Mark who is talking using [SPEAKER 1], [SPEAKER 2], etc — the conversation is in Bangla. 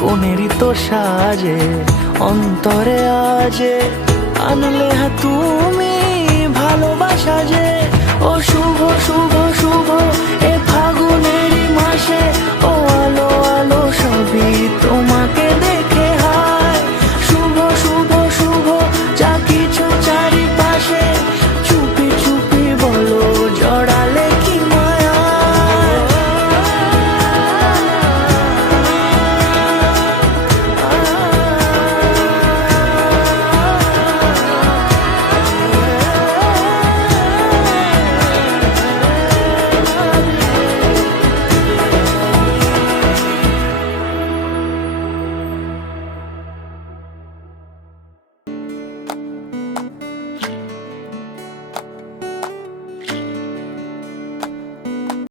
[SPEAKER 1] কোনেরই তো সাজে, অন্তরে আজে, আনলে হা তুমি ভালোবাসা যে। ও শুভ শুভ শুভ, এ ফাগুনেরই মাসে, ও আলো আলো সবই তো